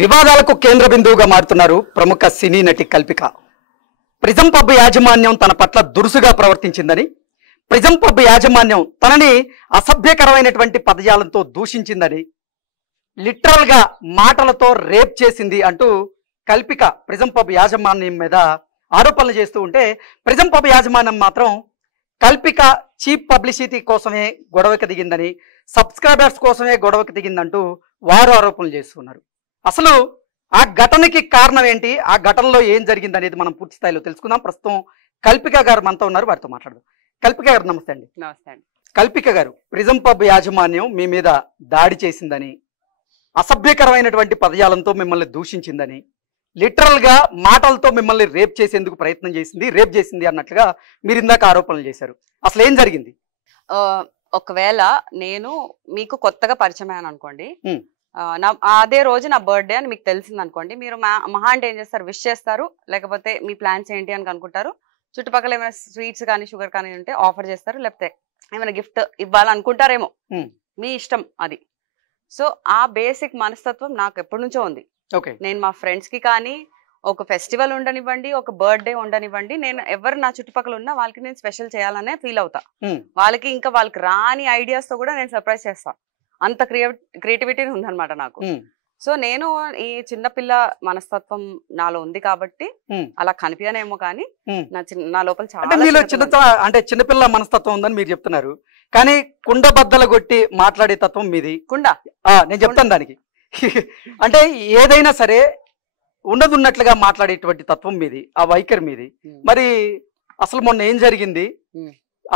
వివాదాలకు కేంద్ర బిందువుగా మారుతున్నారు ప్రముఖ సినీ నటి కల్పిక. ప్రిజం పబ్ యాజమాన్యం తన పట్ల దురుసుగా ప్రవర్తించిందని, ప్రిజం పబ్ యాజమాన్యం తనని అసభ్యకరమైనటువంటి పదజాలంతో దూషించిందని, లిటరల్ గా మాటలతో రేప్ చేసింది అంటూ కల్పిక ప్రిజం పబ్ యాజమాన్యం మీద ఆరోపణలు చేస్తూ ఉంటే, ప్రిజం పబ్ యాజమాన్యం మాత్రం కల్పిక చీప్ పబ్లిసిటీ కోసమే గొడవకి దిగిందని, సబ్స్క్రైబర్స్ కోసమే గొడవకి దిగిందంటూ వారు ఆరోపణలు చేస్తున్నారు. అసలు ఆ ఘటనకి కారణం ఏంటి, ఆ ఘటనలో ఏం జరిగింది అనేది మనం పూర్తి స్థాయిలో తెలుసుకుందాం. ప్రస్తుతం కల్పిక గారు మనతో ఉన్నారు, వారితో మాట్లాడదాం. కల్పిక గారు నమస్తే అండి. నమస్తే అండి. కల్పిక గారు, ప్రిజం పబ్ యాజమాన్యం మీ మీద దాడి చేసిందని, అసభ్యకరమైనటువంటి పదజాలంతో మిమ్మల్ని దూషించిందని, లిటరల్ గా మాటలతో మిమ్మల్ని రేప్ చేసేందుకు ప్రయత్నం చేసింది, రేప్ చేసింది అన్నట్లుగా మీరు ఇందాక ఆరోపణలు చేశారు. అసలు ఏం జరిగింది? ఒకవేళ నేను మీకు కొత్తగా పరిచయం అయ్యాను అనుకోండి, అదే రోజు నా బర్త్డే అని మీకు తెలిసింది అనుకోండి, మీరు మహా అంటే ఏం చేస్తారు, విష్ చేస్తారు, లేకపోతే మీ ప్లాన్స్ ఏంటి అని అనుకుంటారు. చుట్టుపక్కల ఏమైనా స్వీట్స్ కానీ షుగర్ కానీ ఉంటే ఆఫర్ చేస్తారు, లేకపోతే ఏమైనా గిఫ్ట్ ఇవ్వాలనుకుంటారేమో, మీ ఇష్టం అది. సో ఆ బేసిక్ మనస్తత్వం నాకు ఎప్పటి నుంచో ఉంది. నేను మా ఫ్రెండ్స్ కి కానీ ఒక ఫెస్టివల్ ఉండనివ్వండి, ఒక బర్త్డే ఉండనివ్వండి, నేను ఎవరు నా చుట్టుపక్కల ఉన్నా వాళ్ళకి నేను స్పెషల్ చేయాలనే ఫీల్ అవుతా. వాళ్ళకి ఇంకా వాళ్ళకి రాని ఐడియాస్ తో కూడా నేను సర్ప్రైజ్ చేస్తా. అంత క్రియేటివిటీ ఉందన్నమాట నాకు. సో నేను ఈ చిన్నపిల్ల మనస్తత్వం నాలో ఉంది కాబట్టి అలా కనిపించనేమో, కానీ నా లోపల చాలా చిన్నపిల్ల మనస్తత్వం ఉందని మీరు చెప్తున్నారు, కానీ కుండ బద్దలు కొట్టి మాట్లాడే తత్వం మీది. కుండ నేను చెప్తాను దానికి. అంటే ఏదైనా సరే ఉన్నదున్నట్లుగా మాట్లాడేటువంటి తత్వం మీది, ఆ వైఖరి మీది. మరి అసలు మొన్న ఏం జరిగింది,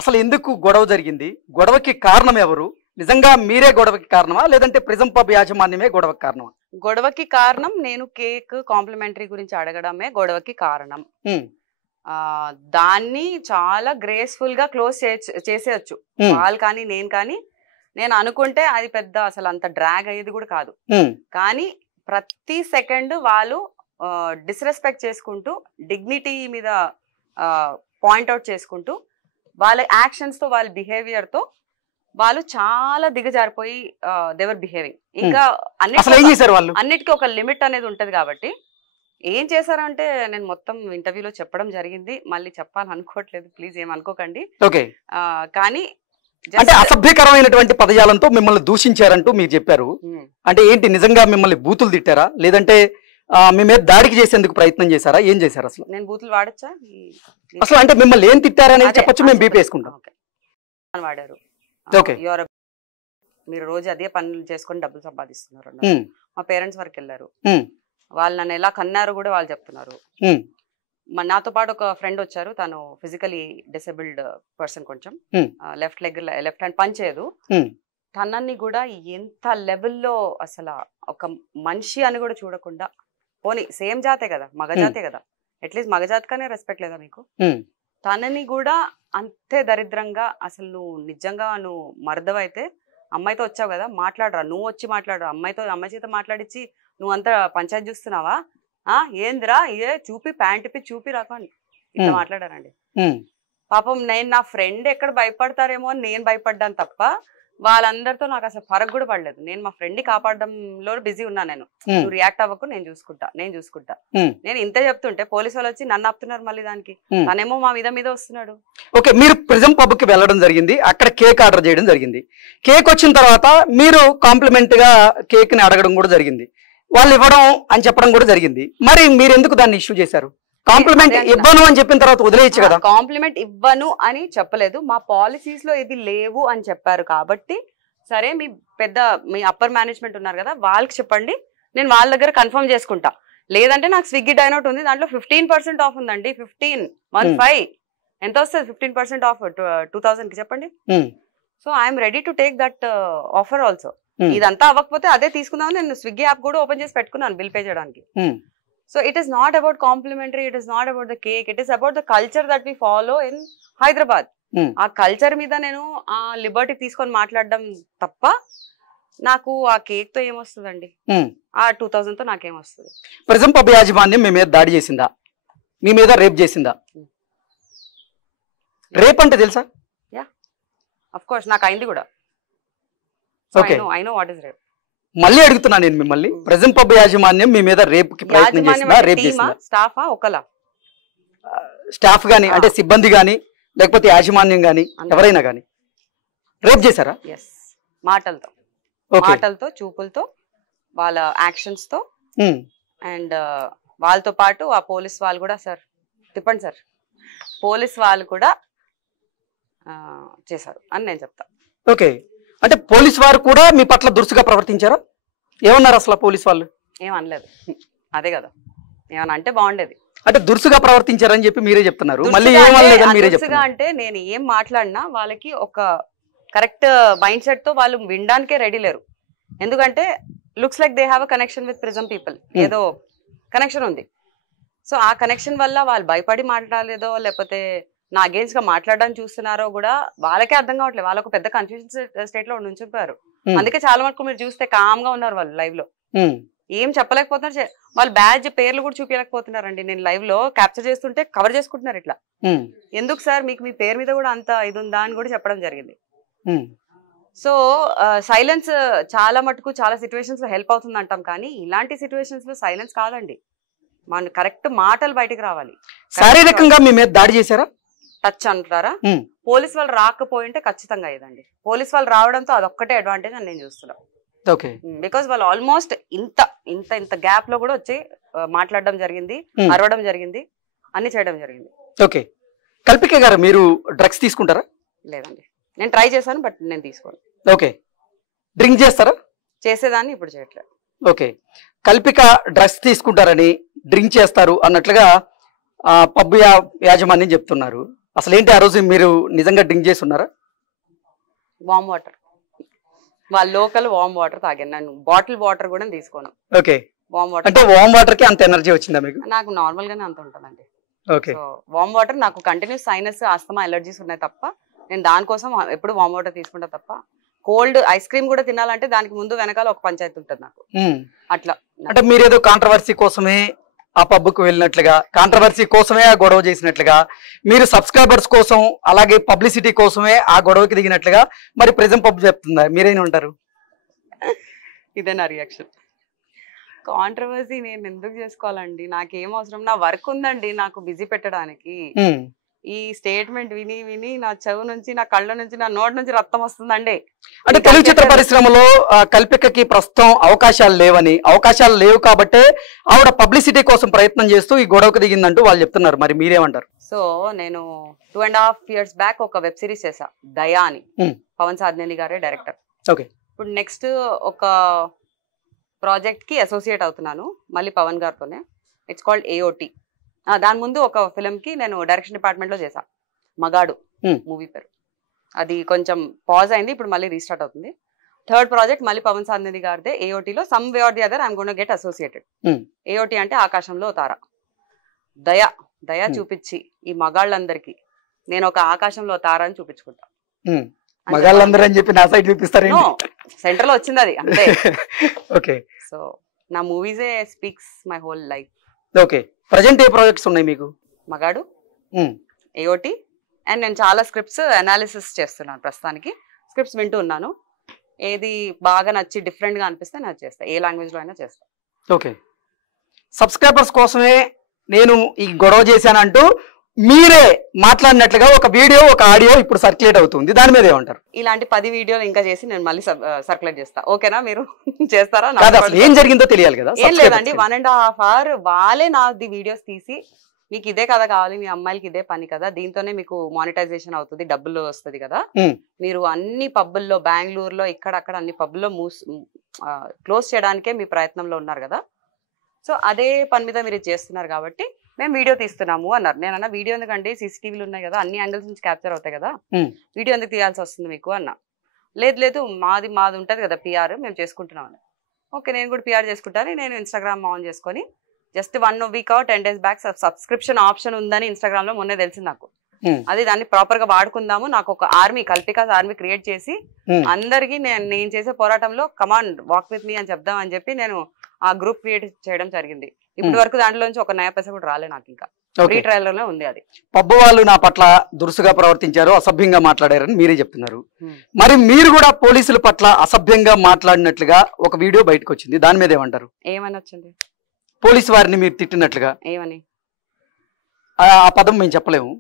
అసలు ఎందుకు గొడవ జరిగింది, గొడవకి కారణం ఎవరు? నిజంగా మీరే గొడవకి కారణమా, లేదంటే ప్రిజం పబ్ యాజమాన్యమే గొడవకి కారణమా? గొడవకి కారణం నేను కేక్ కాంప్లిమెంటరీ గురించి అడగడమే గొడవకి కారణం. దాన్ని చాలా గ్రేస్ఫుల్ గా క్లోజ్ చేసేయచ్చు వాళ్ళు కానీ నేను కానీ. నేను అనుకుంటే అది పెద్ద అసలు అంత డ్రాగ్ అయ్యేది కూడా కాదు. కానీ ప్రతి సెకండ్ వాళ్ళు డిస్రెస్పెక్ట్ చేసుకుంటూ, డిగ్నిటీ మీద పాయింట్అవుట్ చేసుకుంటూ, వాళ్ళ యాక్షన్స్ తో వాళ్ళ బిహేవియర్ తో వాళ్ళు చాలా దిగజారిపోయి దేవర్ బిహేవింగ్. ఇంకా అన్నిటికీ ఒక లిమిట్ అనేది ఉంటది. కాబట్టి ఏం చేశారంటే, నేను మొత్తం ఇంటర్వ్యూలో చెప్పడం జరిగింది, మళ్ళీ చెప్పాలనుకోవట్లేదు, ప్లీజ్ ఏమనుకోకండి. కానీ అంటే అసభ్యకరమైనటువంటి పదజాలంతో మిమ్మల్ని దూషించారంటూ మీరు చెప్పారు. అంటే ఏంటి, నిజంగా మిమ్మల్ని బూతులు తిట్టారా, లేదంటే మీ మీద దాడికి చేసేందుకు ప్రయత్నం చేశారా, ఏం చేశారు? అసలు నేను బూతులు వాడచ్చా అసలు? అంటే మిమ్మల్ని ఏం తిట్టారనేది చెప్పొచ్చు, మేము బీపీ వేసుకుంటాం. వాడారు, మీరు రోజు అదే పనులు చేసుకొని డబ్బులు సంపాదిస్తున్నారు. మా పేరెంట్స్ వరకు వెళ్ళారు, వాళ్ళు నన్ను ఎలా కన్నారు కూడా వాళ్ళు చెప్తున్నారు. నాతో పాటు ఒక ఫ్రెండ్ వచ్చారు, తను ఫిజికలీ డిసేబుల్డ్ పర్సన్, కొంచెం లెఫ్ట్ హ్యాండ్ పనిచేయదు. తనని కూడా ఎంత లెవెల్లో అసలు ఒక మనిషి అని కూడా చూడకుండా, పోనీ సేమ్ జాతే కదా, మగజాతే కదా, అట్లీస్ట్ మగజాతికనే రెస్పెక్ట్ లేదా మీకు? తనని కూడా అంతే దరిద్రంగా, అసలు నువ్వు నిజంగా నువ్వు మర్దవైతే అమ్మాయితో వచ్చావు కదా, మాట్లాడరా, నువ్వు వచ్చి మాట్లాడరా, అమ్మాయి చేత మాట్లాడించి నువ్వు అంతా పంచాయతీ చూస్తున్నావా, ఏందిరా చూపి ప్యాంట్ ఇప్పి చూపి రాకని ఇట్లా మాట్లాడారండి. పాపం నేను నా ఫ్రెండ్ ఎక్కడ భయపడతారేమో అని నేను భయపడ్డాను తప్ప వాళ్ళందరితో నాకు అసలు ఫరక్ కూడా పడలేదు. నేను మా ఫ్రెండ్ ని కాపాడడంలో బిజీ ఉన్నా. నేను నువ్వు రియాక్ట్ అవ్వకు, నేను చూసుకుంటా. నేను ఇంతే చెప్తుంటే పోలీసు వాళ్ళు వచ్చి నన్ను ఆపుతున్నారు మళ్ళీ దానికి. తనేమో మా మీద వస్తున్నాడు. ఓకే, మీరు ప్రిజం పబ్ కి వెళ్ళడం జరిగింది, అక్కడ కేక్ ఆర్డర్ చేయడం జరిగింది. కేక్ వచ్చిన తర్వాత మీరు కాంప్లిమెంట్ గా కేక్ ని అడగడం కూడా జరిగింది, వాళ్ళు ఇవ్వడం అని చెప్పడం కూడా జరిగింది. మరి మీరు ఎందుకు దాన్ని ఇష్యూ చేశారు? కాంప్లిమెంట్ ఇవ్వను అని చెప్పిన తర్వాత వదిలేయచ్చు కదా. కాంప్లిమెంట్ ఇవ్వను అని చెప్పలేదు, మా పాలసీస్ లో ఇది లేవు అని చెప్పారు. కాబట్టి సరే, మీ అప్పర్ మేనేజ్మెంట్ ఉన్నారు కదా, వాళ్ళకి చెప్పండి, నేను వాళ్ళ దగ్గర కన్ఫర్మ్ చేసుకుంటా. లేదంటే నాకు స్విగ్గీ డైనౌట్ ఉంది, దాంట్లో 15% ఆఫ్ ఉందండి. 15 ఎంత వస్తుంది? 15% ఆఫ్ 2000 కి చెప్పండి. So I'm ready to take that offer also. ఇదంతా అవ్వకపోతే అదే తీసుకుందామని నేను స్విగ్గీ యాప్ కూడా ఓపెన్ చేసి పెట్టుకున్నాను బిల్ పే చేయడానికి. So it is not about complimentary, it is not about the cake, it is about the culture that we follow in Hyderabad. ఆ కల్చర్ మీద నేను ఆ లిబర్టీ తీసుకొని మాట్లాడడం తప్ప నాకు ఆ కేక్ తో ఏమొస్తుందండి, ఆ 2000 తో నాకేమొస్తుంది? ప్రిజం పబ్ యాజమాన్యం మీ మీద దాడి చేసిందా, మీ మీద రేప్ చేసిందా? రేప్ అంటే తెలుసా? యా, అఫ్ కోర్స్ నాకు అయింది కూడా. I know what is rape. మళ్ళీ అడుగుతున్నా నేను మిమ్మల్ని, ప్రెజెంట్ పబ్ యాజమాన్యం మీ మీద రేపుకి ప్రయత్నం చేసిందా? రేప్ చేసిందా? స్టాఫా ఒకలా స్టాఫ్ గానీ, అంటే సిబ్బంది గానీ, లేకపోతే యాజమాన్యం గానీ, ఎవరైనా గానీ రేప్ చేశారా? ఎస్, మాటలతో, చూపులతో, వాళ్ళ యాక్షన్స్ తో, అండ్ వాళ్ళతో పాటు ఆ పోలీస్ వాళ్ళు కూడా, సార్ తిప్పండి సార్, పోలీస్ వాళ్ళు కూడా చేశారు అని నేను చెప్తా. ఓకే, అంటే పోలీస్ వారు కూడా మీ పట్ల దురుసుగా ప్రవర్తించారా? ఏమన్నారు అసలు పోలీస్ వాళ్ళు? ఏమనలేదు, అదే కదా, ఏమన్నా అంటే బాగుండేది. అంటే దురుసుగా ప్రవర్తించారని చెప్పి మీరే చెప్తున్నారు, మళ్ళీ ఏమనలేదని మీరే చెప్తున్నారు. అంటే నేను ఏం మాట్లాడినా వాళ్ళకి ఒక కరెక్ట్ మైండ్ సెట్ తో వాళ్ళు వినడానికే రెడీ లేరు. ఎందుకంటే looks like they have a connection with prism people, ఏదో కనెక్షన్ ఉంది. సో ఆ కనెక్షన్ వల్ల వాళ్ళు భయపడి మాట్లాడలేదో, లేకపోతే నా అగేన్స్ట్ గా మాట్లాడడానికి చూస్తున్నారో కూడా వాళ్ళకే అర్థం కావట్లేదు. వాళ్ళకు పెద్ద కన్ఫ్యూజన్ స్టేట్ లో ఉంచిపోయారు. అందుకే చాలా మటుకు మీరు చూస్తే కామ్ గా ఉన్నారు వాళ్ళు లైవ్ లో, ఏం చెప్పలేకపోతున్నారు. వాళ్ళు బ్యాడ్జ్ పేర్లు కూడా చూపించలేకపోతున్నారండి. నేను లైవ్ లో క్యాప్చర్ చేస్తుంటే కవర్ చేసుకుంటున్నారు ఇట్లా. ఎందుకు సార్ మీకు మీ పేరు మీద కూడా అంత ఇది ఉందా అని కూడా చెప్పడం జరిగింది. సో సైలెన్స్ చాలా మటుకు చాలా సిచ్యువేషన్స్ లో హెల్ప్ అవుతుంది అంటాం, కానీ ఇలాంటి సిచ్యువేషన్స్ లో సైలెన్స్ కాదండి, మన కరెక్ట్ మాటలు బయటకు రావాలి. శారీరకంగా మీ మీద దాడి చేశారా? టచ్ అంటారా? పోలీస్ వాళ్ళు రాకపోయింటే ఖచ్చితంగా అయ్యేదండి. పోలీస్ వాళ్ళు రావడంతో అదొక్కటే అడ్వాంటేజ్ అని నేను చూస్తున్నాను. బికాస్ వాళ్ళు ఆల్మోస్ట్ ఇంత ఇంత ఇంత గ్యాప్ లో కూడా వచ్చి మాట్లాడడం జరిగింది, అరవడం జరిగింది, అన్ని చేయడం జరిగింది. ఓకే, కల్పిక గారు మీరు డ్రగ్స్ తీసుకుంటారా? లేదండి, నేను ట్రై చేశాను బట్ నేను తీసుకోను. ఓకే, డ్రింక్ చేస్తారా? చేసేదాన్ని, ఇప్పుడు చేయట్లేదు. ఓకే, కల్పిక డ్రగ్స్ తీసుకుంటారని, డ్రింక్ చేస్తారు అన్నట్లుగా పబ్ యాజమాన్యం చెప్తున్నారు. అసలు ఏంటి, ఆ రోజు మీరు నిజంగా డ్రింక్ చేసి ఉన్నారా? వామ్ వాటర్, వాళ్ళ లోకల్ వామ్ వాటర్ తాగాను. నేను బాటిల్ వాటర్ కూడా తీసుకోను. ఓకే, వామ్ వాటర్ అంటే వామ్ వాటర్ కి అంత ఎనర్జీ వచ్చిందా మీకు? నాకు నార్మల్ గానే అంత ఉంటుందండి. ఓకే, వామ్ వాటర్ నాకు కంటిన్యూస్ సైనస్, ఆస్తమా, ఎలర్జీస్ ఉన్నాయి తప్ప నేను దానికోసం ఎప్పుడు వామ్ వాటర్ తీసుకుంటా తప్ప. కోల్డ్ ఐస్ క్రీమ్ కూడా తినాలంటే దానికి ముందు వెనకాల ఒక పంచాయతీ ఉంటుంది నాకు. అట్లా అంటే మీరేదో కాంట్రవర్సీ కోసమే ఆ పబ్కు వెళ్ళినట్లుగా, కాంట్రవర్సీ కోసమే ఆ గొడవ చేసినట్లుగా, మీరు సబ్స్క్రైబర్స్ కోసం అలాగే పబ్లిసిటీ కోసమే ఆ గొడవకి దిగినట్లుగా మరి ప్రెజెంట్ పబ్ చెప్తుందా? మీరేనా ఉంటారు? ఇదే నా రియాక్షన్. కాంట్రవర్సీ నేను ఎందుకు చేసుకోవాలండి, నాకేం అవసరం, నా వర్క్ ఉందండి నాకు బిజీ పెట్టడానికి. ఈ స్టేట్మెంట్ విని విని నా చెవు నుంచి, నా కళ్ళ నుంచి, నా నోటి నుంచి రక్తం వస్తుందండి. అంటే తెలుగు చిత్ర పరిశ్రమలో కల్పికకి ప్రస్తుతం అవకాశాలు లేవు కాబట్టే ఆవిడ పబ్లిసిటీ కోసం ప్రయత్నం చేస్తూ ఈ గొడవకు దిగిందంటూ వాళ్ళు చెప్తున్నారు. మరి మీరేమంటారు? సో నేను 2.5 years బ్యాక్ ఒక వెబ్ సిరీస్ చేసా, దయా అని. పవన్ సాధనేని గారే డైరెక్టర్. ఓకే, ఇప్పుడు నెక్స్ట్ ఒక ప్రాజెక్ట్ కి అసోసియేట్ అవుతున్నాను మళ్ళీ పవన్ గారితోనే. It's called AOT. దాని ముందు ఒక ఫిల్మ్ కి నేను డైరెక్షన్ డిపార్ట్మెంట్ లో చేసా, మగాడు మూవీ పేరు. అది కొంచెం పాజ్ అయింది, ఇప్పుడు మళ్ళీ రీస్టార్ట్ అవుతుంది. థర్డ్ ప్రాజెక్ట్ మళ్ళీ పవన్ సాధనేని గారిదే AOT లో. Some way or the other I'm gonna get associated. AOT అంటే ఆకాశంలో తార. దయ చూపించి ఈ మగాళ్ళందరికీ నేను ఒక ఆకాశంలో తార అని చూపించుకుంటా. మగాళ్ళందరూ అని చెప్పి నా సైడ్ చూపిస్తారు, సెంటర్ లో వచ్చింది అది అంతే. ఓకే, సో నా మూవీసే speaks my whole life. Okay, present ఏ ప్రాజెక్ట్స్ ఉన్నాయి మీకు? మగాడు, AOT, అండ్ నేను చాలా స్క్రిప్ట్స్ అనాలిసిస్ చేస్తున్నాను ప్రస్తుతానికి. స్క్రిప్ట్స్ వింటూ ఉన్నాను, ఏది బాగా నచ్చి డిఫరెంట్ గా అనిపిస్తే నేను చేస్తా, ఏ లాంగ్వేజ్ లో అయినా చేస్తా. ఓకే, సబ్స్క్రైబర్స్ కోసమే నేను ఈ గొడవ చేశానంటూ మీరే మాట్లాడినట్లుగా ఒక వీడియో, ఒక ఆడియో ఇప్పుడు సర్క్యులేట్ అవుతుంది, దాని మీద ఏమంటారు? ఇలాంటి 10 వీడియోలు ఇంకా చేసి నేను మళ్ళీ సర్క్యులేట్ చేస్తా. ఓకేనా, మీరు చేస్తారా? ఏం జరిగిందో తెలియాలి కదా. ఏం లేదండి, 1.5 hour వాళ్ళే నాది వీడియోస్ తీసి, మీకు ఇదే కదా కావాలి, మీ అమ్మాయిలకి ఇదే పని కదా, దీంతోనే మీకు మానిటైజేషన్ అవుతుంది, డబ్బులు వస్తుంది కదా, మీరు అన్ని పబ్బుల్లో, బెంగళూరులో ఇక్కడక్కడ అన్ని పబ్బుల్లో క్లోజ్ చేయడానికే మీ ప్రయత్నంలో ఉన్నారు కదా, సో అదే పని మీద మీరు చేస్తున్నారు కాబట్టి మేము వీడియో తీస్తున్నాము అన్నారు. నేనన్నా వీడియో ఎందుకంటే CCTVలు ఉన్నాయి కదా, అన్ని యాంగిల్స్ నుంచి క్యాప్చర్ అవుతాయి కదా, వీడియో ఎందుకు తీయాల్సి వస్తుంది మీకు అన్నా. లేదు మాది ఉంటుంది కదా PR, మేము చేసుకుంటున్నాం అని. ఓకే, నేను కూడా PR చేసుకుంటాను. నేను ఇన్స్టాగ్రామ్ ఆన్ చేసుకొని just 1 week 10 days back subscription option ఉందని ఇన్స్టాగ్రామ్ లో మొన్నే తెలిసింది నాకు. అది దాన్ని ప్రాపర్ గా వాడుకుందాము, నాకు ఒక ఆర్మీ, కల్పికాస్ ఆర్మీ క్రియేట్ చేసి అందరికి నేను చేసే పోరాటంలో కమాండ్ వాక్ విత్ మీ అని చెప్దాం అని చెప్పి నేను ఆ గ్రూప్ క్రియేట్ చేయడం జరిగింది. ఇప్పటి వరకు దాంట్లో నుంచి ఒక నయా పైసా కూడా రాలే నాకు ఇంకా. ప్రీ ట్రయల్ లో ఉంది అది. పబ్బు వాళ్ళు నా పట్ల దురుసుగా ప్రవర్తించారు, అసభ్యంగా మాట్లాడారని మీరే చెప్తున్నారు. మరి మీరు కూడా పోలీసుల పట్ల అసభ్యంగా మాట్లాడినట్లుగా ఒక వీడియో బయటకు వచ్చింది, దాని మీద ఏమంటారు? ఏమని వచ్చింది? పోలీసు వారిని మీరు తిట్టినట్లుగా. ఏమని? ఆ పదం మేము చెప్పలేము.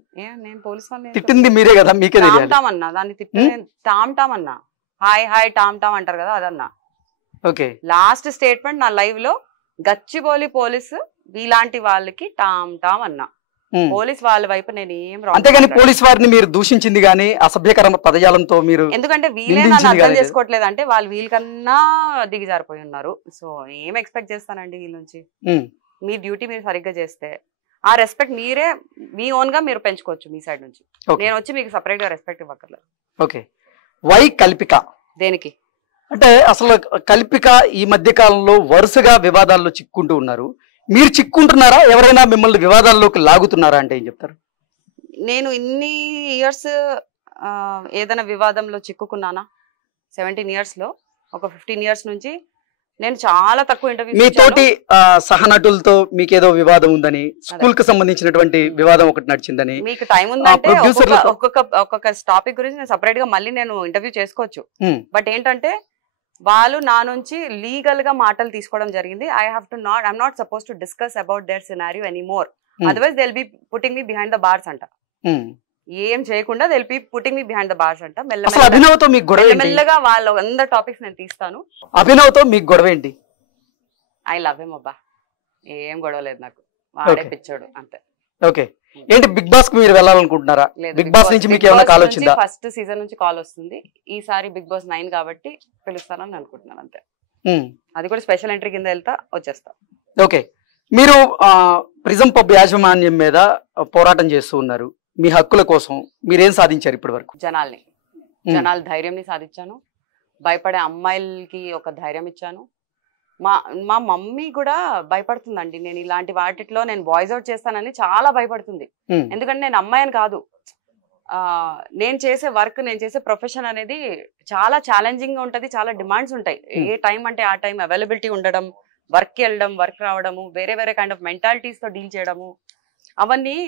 నేను పోలీసు వాళ్ళని తిట్టింది మీరే కదా, మీకే తెలియాలి. టామ్ దాన్ని టామ్ టామ్ అన్నా, హాయ్ హాయ్ టామ్ టామ్ అంటారు కదా అదన్నా. ఓకే, లాస్ట్ స్టేట్మెంట్ నా లైవ్ లో గచ్చిబౌలి పోలీసు ఇలాంటి వాళ్ళకి టామ్ టామ్ అన్నా. పోలీస్ వాళ్ళ వైపు నేను ఏం అంతేగాని పోలీస్ వారిని మీరు దూషించింది గానీ అసభ్యకర పదజాలంతో మీరు, ఎందుకంటే వీళ్ళే నన్ను అర్థం చేసుకోవట్లేదు అంటే వాళ్ళు వీళ్ళకన్నా దిగజారిపోయి ఉన్నారు. సో ఏం ఎక్స్పెక్ట్ చేస్తానండి వీళ్ళ నుంచి? మీ డ్యూటీ మీరు సరిగ్గా చేస్తే ఆ రెస్పెక్ట్ మీరే మీ ఓన్ గా మీరు పెంచుకోవచ్చు మీ సైడ్ నుంచి. నేను వచ్చి మీకు సపరేట్ గా రెస్పెక్ట్ ఇవ్వక్కర్లేదు. Okay, why Kalpika? దేనికి అంటే అసలు కల్పిక ఈ మధ్య కాలంలో వరుసగా వివాదాల్లో చిక్కుంటూ ఉన్నారు. మీరు చిక్కుంటున్నారా? ఎవరైనా మిమ్మల్ని వివాదాల్లోకి లాగుతున్నారా అంటే ఏం చెప్తారు? నేను ఇన్ని ఇయర్స్ ఏదైనా వివాదంలో చిక్కుకున్నానా? 17 years లో ఒక 15 years నుంచి నేను చాలా తక్కువ ఇంటర్వ్యూస్. మీతోటి సహనటులతో మీకేదో వివాదం ఉందని, స్కూల్ కి సంబంధించినటువంటి వివాదం ఒకటి నడిచిందని. మీకు టైం ఉందంటే ఒక్కొక్క టాపిక్ గురించి నేను సపరేట్ గా మళ్ళీ నేను ఇంటర్వ్యూ చేసుకోవచ్చు. బట్ ఏంటంటే వాళ్ళు నా నుంచి లీగల్ గా మాటలు తీసుకోవడం జరిగింది. I'm not suppose to discuss about their scenario anymore, otherwise they will be putting me behind the bars అంట. ఏం చేయకుండా they will be putting me behind the bars అంట. మెల్లగా వాళ్ళ అందరు టాపిక్స్ నేను తీస్తాను. అభినవ్తో మీకు గొడవ ఏంటి? ఐ లవ్ హిమ్ అబ్బా, ఏం గొడవ లేదు నాకు, వాడే పిచ్చోడు అంతే. ఓకే, ఏంటి బిగ్ బాస్ కి మీరు వెళ్ళాలనుకుంటున్నారా? బిగ్ బాస్ నుంచి మీకు ఏమైనా కాల్ వచ్చిందా? ఫస్ట్ సీజన్ నుంచి కాల్ వస్తుంది. ఈసారి బిగ్ బాస్ 9 కాబట్టి పిలుస్తానని అనుకుంటున్నాను అంతే. అది కూడా స్పెషల్ ఎంట్రీ కింద వెళ్తా, వచ్చేస్తా. ఓకే, మీరు ప్రిజం పబ్ యాజమాన్యం మీద పోరాటం చేస్తూ ఉన్నారు. మీ హక్కుల కోసం మీరేం సాధించారు ఇప్పటి వరకు? జనాల ధైర్యంని సాధించాను. భయపడే అమ్మాయిలకి ఒక ధైర్యం ఇచ్చాను. మా మమ్మీ కూడా భయపడుతుందండి. నేను ఇలాంటి వాటిలో నేను వాయిస్ అవుట్ చేస్తానని చాలా భయపడుతుంది. ఎందుకంటే నేను అమ్మాయిని కాదు, నేను చేసే వర్క్, నేను చేసే ప్రొఫెషన్ అనేది చాలా ఛాలెంజింగ్ గా ఉంటది, చాలా డిమాండ్స్ ఉంటాయి. ఏ టైం అంటే ఆ టైం అవైలబిలిటీ ఉండడం, వర్క్ వెళ్ళడం, వర్క్ రావడము, వేరే వేరే కైండ్ ఆఫ్ మెంటాలిటీస్ తో డీల్ చేయడము, అవన్నీ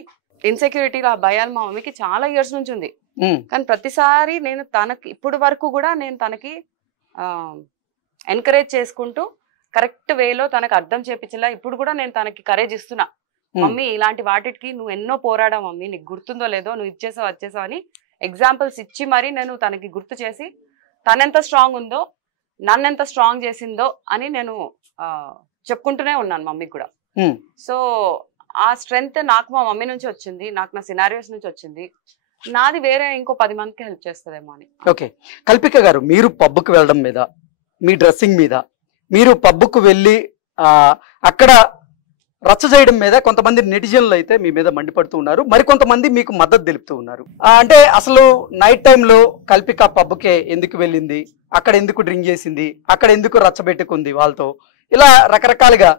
ఇన్సెక్యూరిటీ ఆ భయాలు మా మమ్మీకి చాలా ఇయర్స్ నుంచి ఉంది. కానీ ప్రతిసారి నేను తనకి ఇప్పుడు వరకు కూడా నేను తనకి ఎంకరేజ్ చేసుకుంటూ కరెక్ట్ వేలో తనకు అర్థం చేపించేలా ఇప్పుడు కూడా నేను తనకి కరేజ్ ఇస్తున్నా. మమ్మీ ఇలాంటి వాటికి నువ్వు ఎన్నో పోరాడావు మమ్మీ, నీకు గుర్తుందో లేదో, నువ్వు ఇచ్చేసావు వచ్చేసావు అని ఎగ్జాంపుల్స్ ఇచ్చి మరి నేను తనకి గుర్తు చేసి తనెంత స్ట్రాంగ్ ఉందో నన్నెంత స్ట్రాంగ్ చేసిందో అని నేను చెప్పుకుంటూనే ఉన్నాను మమ్మీకి కూడా. సో ఆ స్ట్రెంగ్త్ నాకు మా మమ్మీ నుంచి వచ్చింది, నాకు నా సినారియోస్ నుంచి వచ్చింది. నాది వేరే ఇంకో 10 మందికి హెల్ప్ చేస్తుందేమో అని. ఓకే, కల్పిక గారు, మీరు పబ్కి వెళ్ళడం మీద, మీ డ్రెస్సింగ్ మీద, మీరు పబ్కు వెళ్ళి అక్కడ రచ్చ చేయడం మీద కొంతమంది నెటిజన్లు అయితే మీ మీద మండిపడుతూ ఉన్నారు, మరికొంతమంది మీకు మద్దతు తెలుపుతూ ఉన్నారు. అంటే అసలు నైట్ టైంలో కల్పిక పబ్కే ఎందుకు వెళ్ళింది, అక్కడ ఎందుకు డ్రింక్ చేసింది, అక్కడ ఎందుకు రచ్చబెట్టుకుంది వాళ్ళతో, ఇలా రకరకాలుగా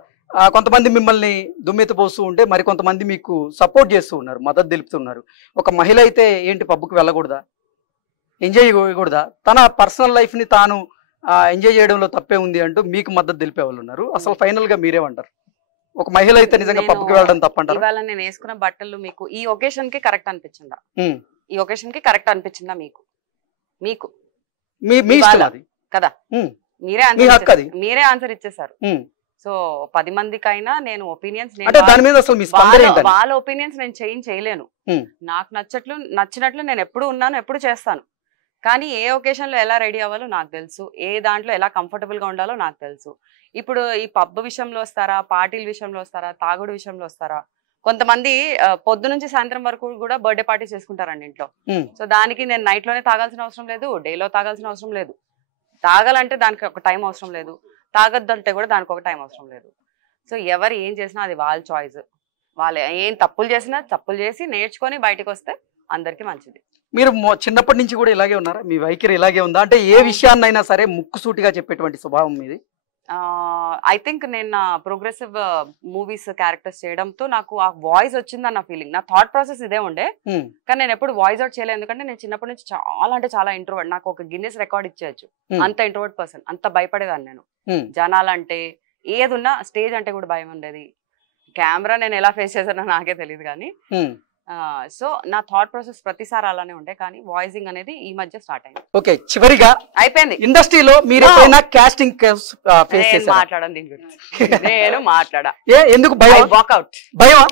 కొంతమంది మిమ్మల్ని దుమ్మెత్తిపోస్తూ ఉంటే మరికొంతమంది మీకు సపోర్ట్ చేస్తూ ఉన్నారు, మద్దతు తెలుపుతున్నారు. ఒక మహిళ అయితే ఏంటి పబ్కి వెళ్ళకూడదా, ఎంజాయ్ చేయకూడదా, తన పర్సనల్ లైఫ్ని తాను ఎంజాయ్ చేయడంలో తప్పే ఉంది అంటూ మీకు మద్దతు తెలిపే వాళ్ళు ఉన్నారు. అసలు ఫైనల్ గా మీరేమంటారు? ఒక మహిళ అయితే నిజంగా పబ్కి వెళ్ళడం తప్పంటారు? ఇవాళ నేను వేసుకున్న బట్టలు మీకు ఈ ఒకేషన్ కి కరెక్ట్ అనిపించిందా? ఈ ఒకేషన్ కి కరెక్ట్ అనిపించిందా మీకు? మీకు మీ ఇష్టం అది కదా, మీరే ఆన్సర్ ఇచ్చేసారు. సో 10 మందికైనా నేను ఒపీనియన్స్, వాళ్ళ ఒపీనియన్స్ నేను చేంజ్ చేయలేను. నాకు నచ్చినట్లు నేను ఎప్పుడు ఉన్నాను, ఎప్పుడు చేస్తాను. కానీ ఏ ఒకేషన్ లో ఎలా రెడీ అవ్వాలో నాకు తెలుసు, ఏ దాంట్లో ఎలా కంఫర్టబుల్ గా ఉండాలో నాకు తెలుసు. ఇప్పుడు ఈ పబ్ విషయంలో వస్తారా, పార్టీల విషయంలో వస్తారా, తాగుడు విషయంలో వస్తారా? కొంతమంది పొద్దు నుంచి సాయంత్రం వరకు కూడా బర్త్డే పార్టీ చేసుకుంటారండి ఇంట్లో. సో దానికి నేను నైట్ లోనే తాగాల్సిన అవసరం లేదు, డేలో తాగాల్సిన అవసరం లేదు. తాగాలంటే దానికి ఒక టైం అవసరం లేదు, తాగొద్దంటే కూడా దానికి ఒక టైం అవసరం లేదు. సో ఎవరు ఏం చేసినా అది వాళ్ళ చాయిస్. వాళ్ళు ఏం తప్పులు చేసినా తప్పులు చేసి నేర్చుకొని బయటకు వస్తే అందరికి మంచిది. మీరు చిన్నప్పటి నుంచి కూడా ఇలాగే ఉన్నారా? మీ వైఖరి ఇలాగే ఉందా? అంటే ఏ విషయాన్నైనా సరే ముక్కుసూటిగా చెప్పేటువంటి స్వభావం మీది? ఐ థింక్ నేను నా ప్రోగ్రెసివ్ మూవీస్ క్యారెక్టర్స్ చేయడంతో నాకు ఆ వాయిస్ వచ్చిందని నా ఫీలింగ్. నా థాట్ ప్రాసెస్ ఇదే ఉండే, కానీ నేను ఎప్పుడు వాయిస్ అవుట్ చేయలేదు. ఎందుకంటే నేను చిన్నప్పటి నుంచి చాలా అంటే చాలా ఇంట్రోవర్ట్. నాకు ఒక గిన్నెస్ రికార్డ్ ఇచ్చేయచ్చు, అంత ఇంట్రోవర్ట్ పర్సన్, అంత భయపడేదాన్ని నేను. జనాలంటే ఏదున్నా, స్టేజ్ అంటే కూడా భయం ఉండేది, కెమెరా నేను ఎలా ఫేస్ చేశానో నాకే తెలియదు కానీ సో నా థాట్ ప్రాసెస్ ప్రతిసారి అలానే ఉంటాయి కానీ వాయిసింగ్ అనేది ఈ మధ్య స్టార్ట్ అయింది. ఓకే, చివరిగా అయిపోయింది. ఇండస్ట్రీలో మీరు ఎప్పుడైనా కాస్టింగ్ ఫేస్ చేశారా? మాట్లాడండి దీని గురించి. నేను మాట్లాడా. ఎందుకు భయం? వాకౌట్. భయమా?